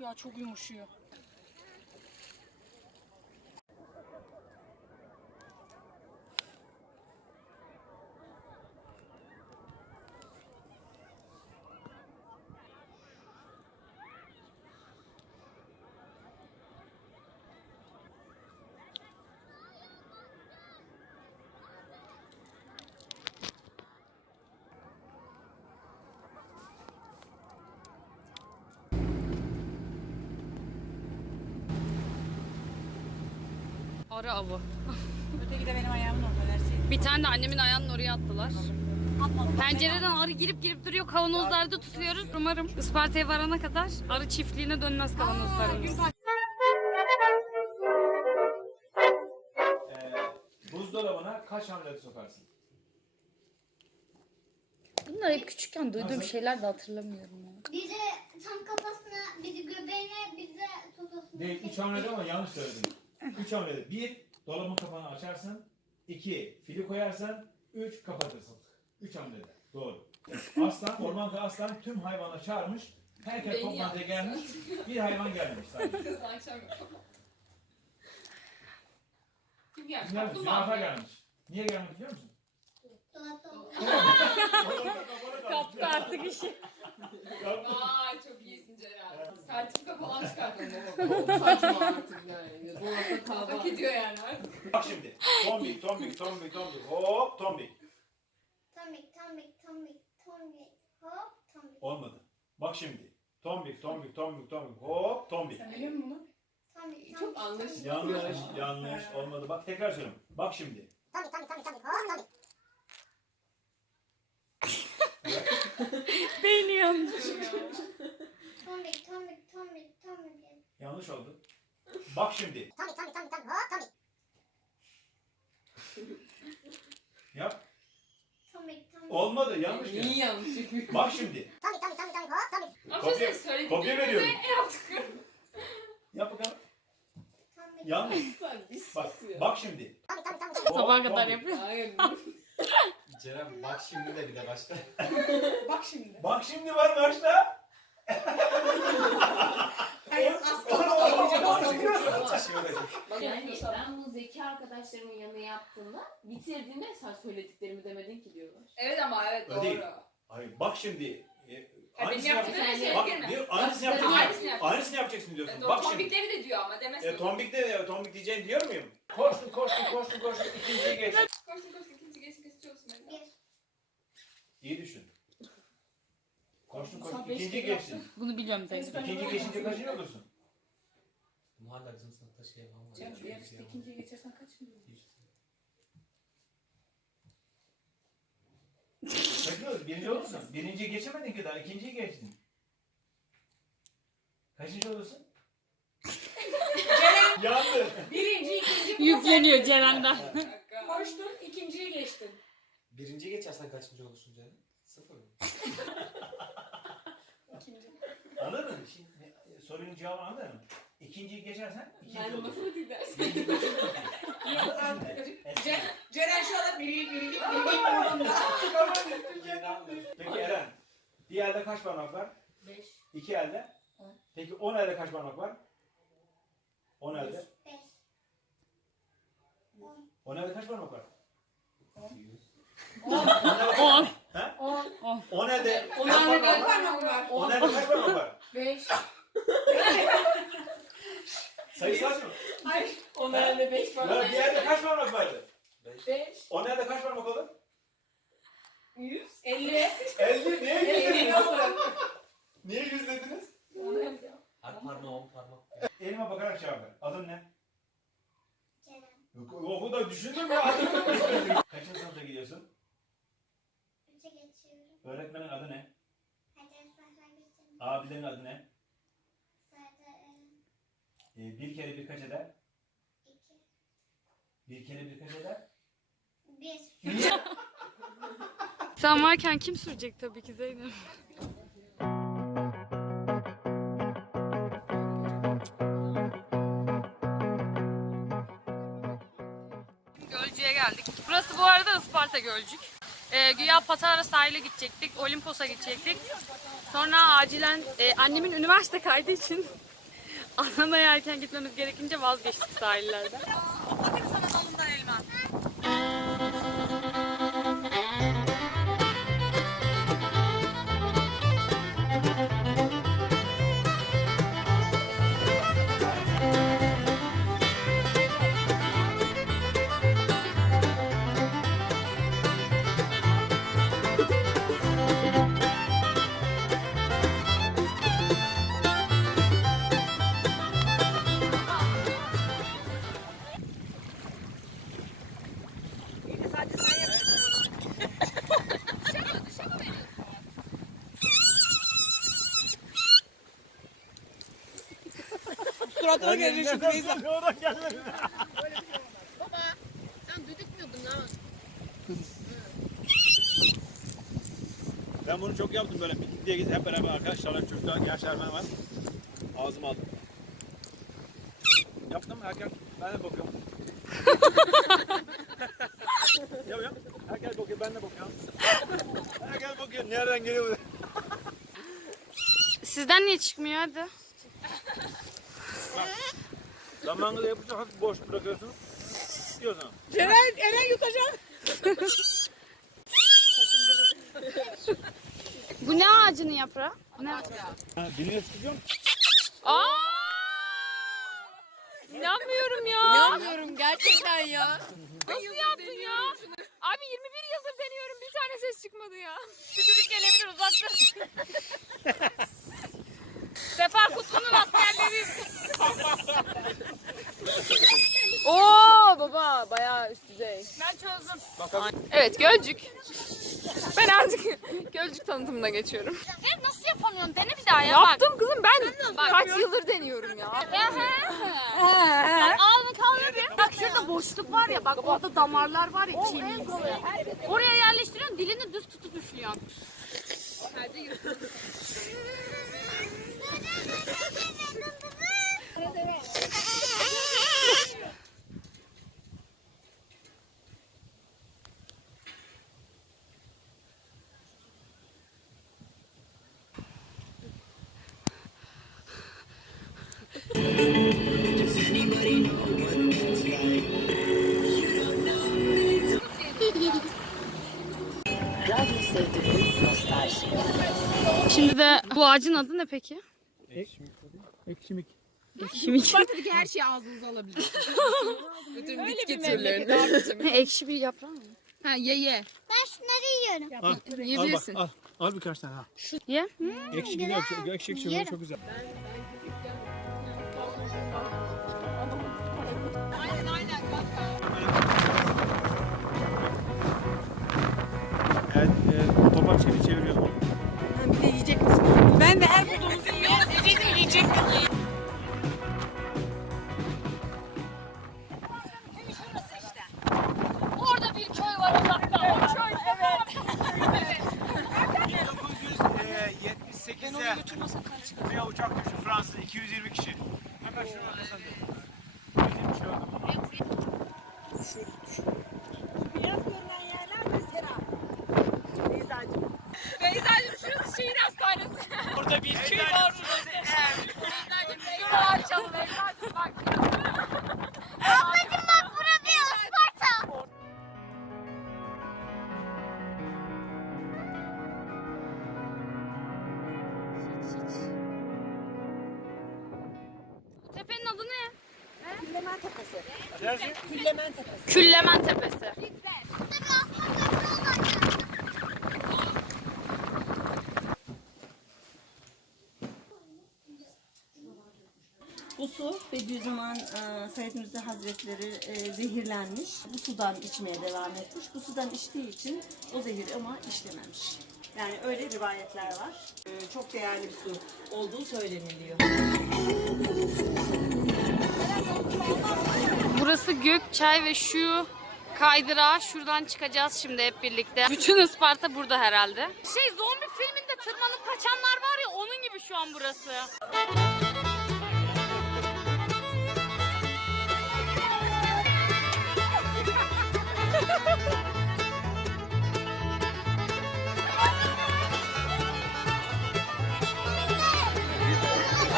Ya çok yumuşuyor. Arı avı. Öteki de benim ayağımın orada versin. Bir tane de annemin ayağının oraya attılar. Pencereden arı girip girip duruyor. Kavanozlarda tutuyoruz. Umarım Isparta'ya varana kadar arı çiftliğine dönmez kavanozlarımız. Ee, buzdolabına kaç hamle sokarsın? Bunlar hep küçükken duyduğum Nasıl? şeyler de hatırlamıyorum ya. Biri tam kafasına, biri göbeğine, biri de tuzasına. Değil, üç hamlede ama yanlış söyledin. Üç hamlede. Bir, dolabın kapağını açarsın. İki, fili koyarsın. Üç, kapatırsın. Üç hamlede. Doğru. Aslan, ormanda aslan tüm hayvanı çağırmış. Herkes toplantıya gelmiş. Bir hayvan gelmiş sadece. Kız akşam Kim gelmiş? Zürafa Kaplumbağa mı? gelmiş. Niye gelmiş biliyor musun? Dolapta oldu. Kaptı artık işi. Ceren. Falan çıkarttın. Saçma artık yani. Dolapta Hak kaldı. ediyor yani artık. Bak şimdi. Tombik, tombik, tombik, tombik. Hop, tombik. Tombik, tombik, tombik, tombik. Hop, tombik. Olmadı. Bak şimdi. Tombik, tombik, tombik, tombik. Hop, tombik. Sen biliyor musun bunu? Tombik. Çok anlaşılır. Yanlış, yanlış. Olmadı. Bak tekrar söylüyorum. Bak şimdi. Tombik, tombik, tombik, tombik. Hop, tombik. Beyni yandı. Tombik, tombik, tombik, tombik. Yanlış oldu. Bak şimdi. Tombik, tombik, tombik, tombik. Hop, tombik. Yap. Tombik, tombik. Olmadı. Yanlış. Niye yanlış? Bak şimdi. Tombik, tombik, tombik, tombik. Hop, tombik. Kopya- şey kopya veriyorum. yaptık. Yap bakalım. Yanlış. Bak. Bak şimdi. Sabaha kadar yapıyor. Hayır. Ceren bak şimdi de bir de başla. Bak şimdi. Bak şimdi var başta. Yani ben bu zeki arkadaşlarımın yanına yaptığımda bitirdiğinde sen söylediklerimi demedin ki diyorlar. Evet ama evet Öyle doğru. değil. Hayır bak şimdi. E, Hadi aynısını yaptığım yapacaksın. şey Bak girme. diyor, aynısını Aynısını yapacaksın. yap. Aynısını yapacaksın diyorsun. Evet, Bak şimdi. tombikleri de diyor ama demesin. E, tombik de tombik diyeceğini diyor muyum? Koştun koştun koştun koştun ikinciyi geç. Koştum koştum ikinci beni. Bir. İyi düşün. Koştun koştun ikinciyi kere geçtin. Bunu biliyorum teyze. İkinci geçince kaçıncı olursun? Muhalla bizim sınıfta şey falan var. Cem bir şey yarışta ikinciye geçersen kaç milyon? Kaçıncı olursun? Birinci olursun. Birinciyi geçemedin ki daha ikinciyi geçtin. Kaçıncı olursun? Yandı. Birinci, ikinci Yükleniyor Ceren'den. Koştun, ikinciyi geçtin. Birinci geçersen kaçıncı olursun Ceren? Sıfır mı? İkinci. Anladın mı? Şimdi e, sorunun cevabını anladın mı? İkinciyi geçersen ikinci Ben olur. nasıl gidersin? Ceren, şu anda biri biri biri Peki Eren. Bir elde kaç parmak var? 5 İki elde. On. Peki on elde kaç parmak var? On elde. Beş. On. On elde kaç parmak var? On. Ha? 10 On elde kaç Onlar da parmak var? parmak var. On elde kaç parmak var? 5 Sayısaç mı? Hayır. Onun Ha? elinde beş Ya parmak. diğerde kaç parmak vardı? Beş. O nerede kaç parmak olur? Yüz. Elli. 50 niye Elli. yüzlediniz? niye yüzlediniz? Onun elinde. At parmağı on parmak. Elime bakarak cevap ver. Adın ne? Kerem. Yok, Oku da düşündüm ya. adını da düşündüm. Sınıfta gidiyorsun? Üçe geçiyorum. Öğretmenin adı ne? Hacer Sahra Geçim. Abilerin adı ne? Ee, bir kere birkaç eder. iki. Bir kere birkaç eder. Bir. Sen varken kim sürecek tabii ki Zeynep. Gölcük'e geldik. Burası bu arada Isparta Gölcük. Ee, güya Patara sahile gidecektik, Olimpos'a gidecektik. Sonra acilen e, annemin üniversite kaydı için Adana'ya erken gitmemiz gerekince vazgeçtik sahillerde. Bakayım sana dalından elma. Suratına gelecek şu Beyza. Ben bunu çok yaptım böyle piknik diye gidip hep beraber arkadaşlarla çocuklar gençler ben var. Ağzıma aldım. Yaptım herkes ben de bakıyorum. ya ya herkes bakıyor ben de bakıyorum. Herkes bakıyor nereden geliyor bu? Sizden niye çıkmıyor hadi? Zamanında yapınca hafif boş bırakıyorsun. Diyorsun. Ceren, Eren yutacak. Bu ne ağacının yaprağı? Ne? Ha, dilini sıkıyor musun? Aa! İnanmıyorum ya. İnanmıyorum gerçekten ya. Nasıl yaptın ya? Abi 21 yıldır deniyorum bir tane ses çıkmadı ya. Tükürük gelebilir uzaktır. Bayağı üst düzey. Ben çözdüm. Evet Gölcük. Ben artık Gölcük tanıtımına geçiyorum. Sen nasıl yapamıyorsun? Dene bir daha ya. Yaptım kızım ben kaç yıldır deniyorum ya. Bak. Bak ağzını kaldır bir. Bak şurada boşluk var ya bak orada damarlar var ya çiğneyim. Oraya yerleştiriyorsun dilini düz tutup üflüyorsun. Şimdi de bu ağacın adı ne peki? Ekşimik. Ekşimik. Isparta'daki her şeyi ağzınıza alabilirsiniz. Bütün bitki türlerini. Ekşi bir yaprağı mı? Ha ye ye. Ben şunları yiyorum. Yiyebilirsin. Al, al birkaç tane ha. Ye. Ekşi gidiyor. Ekşi ekşi Yerim. çok güzel. Evet, e, topak çevir çeviriyoruz. Ben de her bulduğumuzu yiyorum. Ece de yiyecek. Hastanesi. Burada bir köy su Bediüzzaman e, Said Nursi Hazretleri e, zehirlenmiş. Bu sudan içmeye devam etmiş. Bu sudan içtiği için o zehir ama işlememiş. Yani öyle rivayetler var. E, çok değerli bir su olduğu söyleniliyor. Burası Gökçay ve şu kaydırağa şuradan çıkacağız şimdi hep birlikte. Bütün Isparta burada herhalde. Şey zombi filminde tırmanıp kaçanlar var ya onun gibi şu an burası.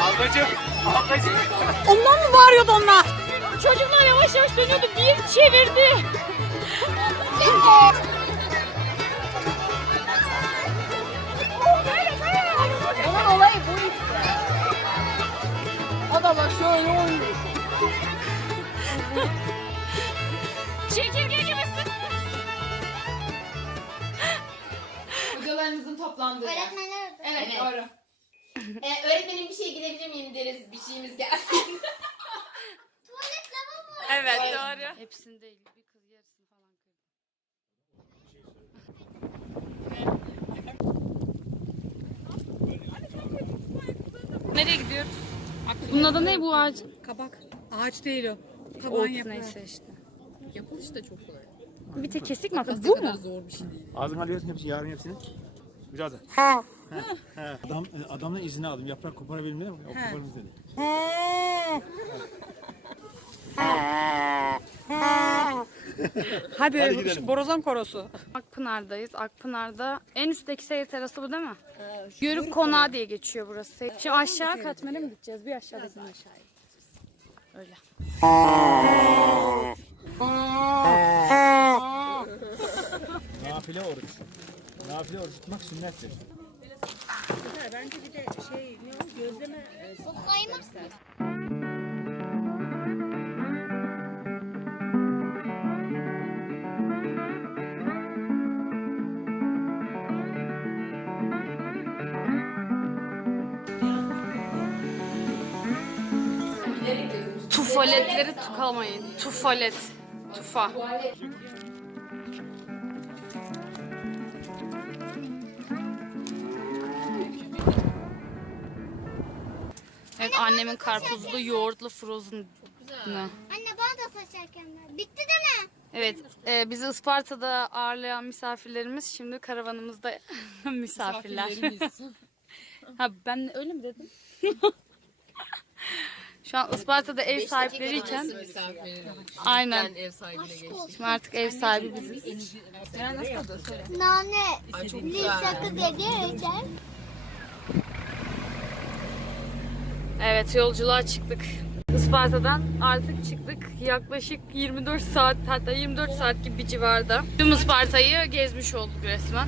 Ablacım Ondan mı bağırıyordu onlar? Çocuklar yavaş yavaş dönüyordu. Bir çevirdi. Onun olayı bu işte. Adamlar şöyle oynuyor. Çekirge gibisin. Hocalarınızın toplandığı yer. Öğretmenler odası. Evet, Evet. doğru. Ee, öğretmenim bir şey gidebilir miyim deriz. Bir şeyimiz geldi. Evet doğru. Hepsini değil. Bir kız yarısını falan Nereye gidiyoruz? Bunun adı ne bu ağacın? Kabak. Ağaç değil o. Kabağın Ot yaprağı. neyse işte. Yapılışı da çok kolay. Bir tek kesik mi? Ne Bu mu? zor bir şey değil. Ağzına alıyorsun hepsini, yarın hepsini. Biraz da. Adam, adamla izin aldım. Yaprak koparabilir miyim? O koparırız dedi. Hadi, gidelim. borazan korosu. Akpınar'dayız. Akpınar'da en üstteki seyir terası bu değil mi? Yörük konağı diye geçiyor burası. Şimdi aşağı katmana mı gideceğiz? Bir aşağıdakine aşağıya gideceğiz. Öyle. Nafile oruç. Nafile oruç tutmak sünnettir. Bence bir de şey ne o gözleme Bu kaymak. Tufaletleri tıkamayın. Tufalet. Tufa. Annemin karpuzlu yoğurtlu frozen. Ne? Anne bana da saçarken ver. Bitti değil mi? Evet, e, bizi Isparta'da ağırlayan misafirlerimiz şimdi karavanımızda misafirler. Misafirlerimiz. ha ben öyle mi dedim? Şu an Isparta'da ev sahipleriyken aynen. Ben ev sahibine. Şimdi artık ev sahibi biziz. Nane. Sakız yedi içer. Evet yolculuğa çıktık. Isparta'dan artık çıktık. Yaklaşık 24 saat hatta 24 saat gibi bir civarda. Tüm Isparta'yı gezmiş olduk resmen.